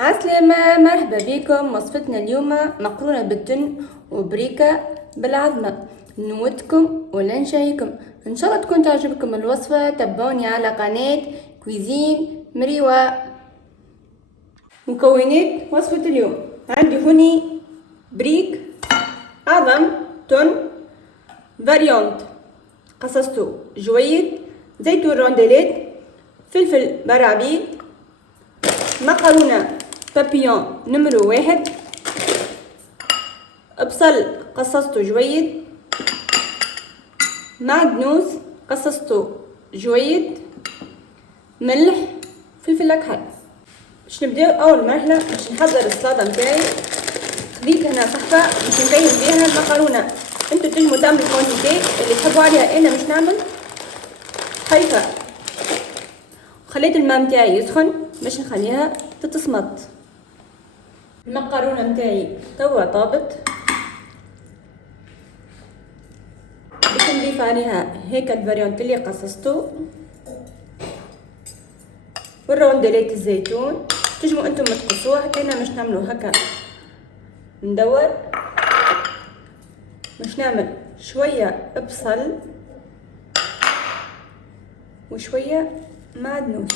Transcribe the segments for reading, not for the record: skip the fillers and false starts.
عسلامة، مرحبا بكم. وصفتنا اليوم مقرونة بالتن وبريكة بالعظمة. نودكم ولا نشاهيكم ان شاء الله تكون تعجبكم الوصفة. تابعوني على قناة كويزين مريوة. مكونات وصفة اليوم: عندي هوني بريك، عظم، تن، فاريونت قصصته جويد، زيتون رونديلات، فلفل برعبيد، مقرونة بابيون نمرو 1، بصل قصصته جويد، معدنوس قصصته جويد، ملح، فلفل أكحل. باش نبداو أول مرحلة باش نحضر السلطة متاعي. خذيت هنا صحفة باش نكيف بيها المقرونة. انتو تنجمو تعملوا كونتيتي اللي تحبوا عليها، انا مش نعمل خايفة. خليت الماء متاعي يسخن باش نخليها تتصمت. المقرونة متاعي توا طابت، باش نضيف عليها هيك الفاريونت اللي قصصتو والرونديلات الزيتون. تنجمو انتم تقصوها، انا مش نعملو هكا ندور. باش نعمل شوية بصل وشوية معدنوس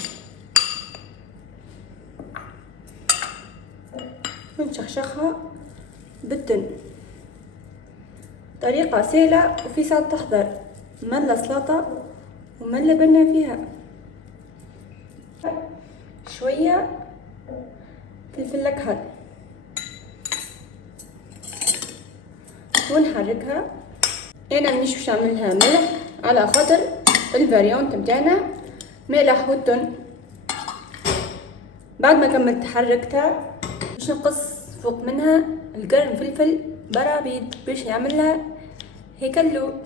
ونشخشخها بالتن. طريقة سهلة وفي ساعة تحضر، ملة سلطة وملة بنا فيها. شوية فلفل أكحل ونحركها. انا مانيش باش نعملها ملح على خاطر الفاريونت متاعنا ملح والتن. بعد ما كملت حركتها باش نقص فوق منها القرن فلفل برابيد باش يعملها هيك اللون.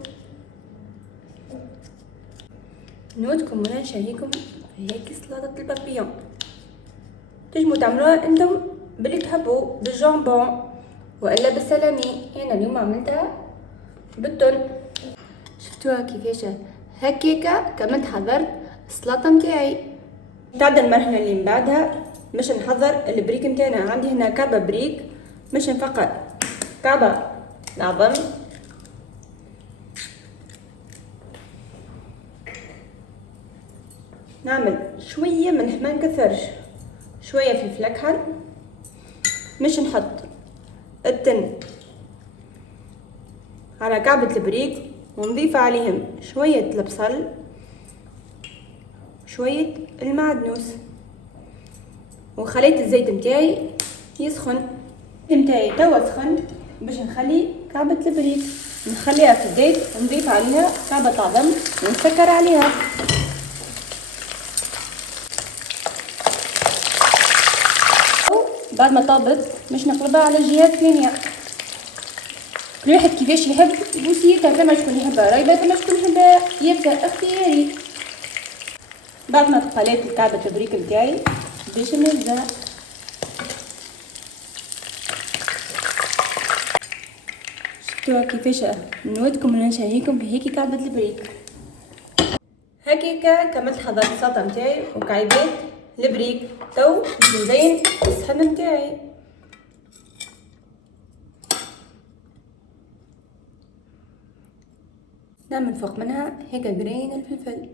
نودكم ولا نشاهيكم في هيك سلطة البابيون. تنجمو تعملوها انتم باللي تحبوا، بالجامبون والا بالسلامي. انا اليوم عملتها بالتن. شفتوها كيفاش هكاكا كملت حضرت السلطة متاعي. تعد المرحلة اللي من بعدها باش نحضر البريك متاعنا. عندي هنا كعبة بريك، باش نفقد كعبة العظم، نعمل شوية ملح ما نكثرش، شوية فلفل أكحل، باش نحط التن على كعبة البريك ونضيف عليهم شوية البصل شوية المعدنوس. وخليت الزيت متاعي يسخن. متاعي توا سخن باش نخلي كعبة البريك نخليها في الزيت ونضيف عليها كعبة عظم ونسكر عليها. بعد ما طابت باش نقلبها على الجهة الثانية. كل واحد كيفاش يحب بوسيتها، فما شكون يحبها رايبة، فما شكون يحبها يبدا اختياري. بعد ما قليت كعبة البريك متاعي باش نهزها. شفتوها كيفاش نودكم ولا نشاهيكم بهيك كعبة البريك. هكاكا كملت حضرت السلطة متاعي وكعيبات البريك. تو باش نزين الصحن متاعي. نعمل فوق منها هيك قرين الفلفل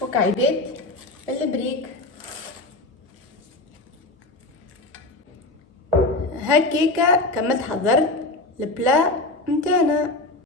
وكعيبات البريك. هكاكا كملت حضرت البلا متاعنا.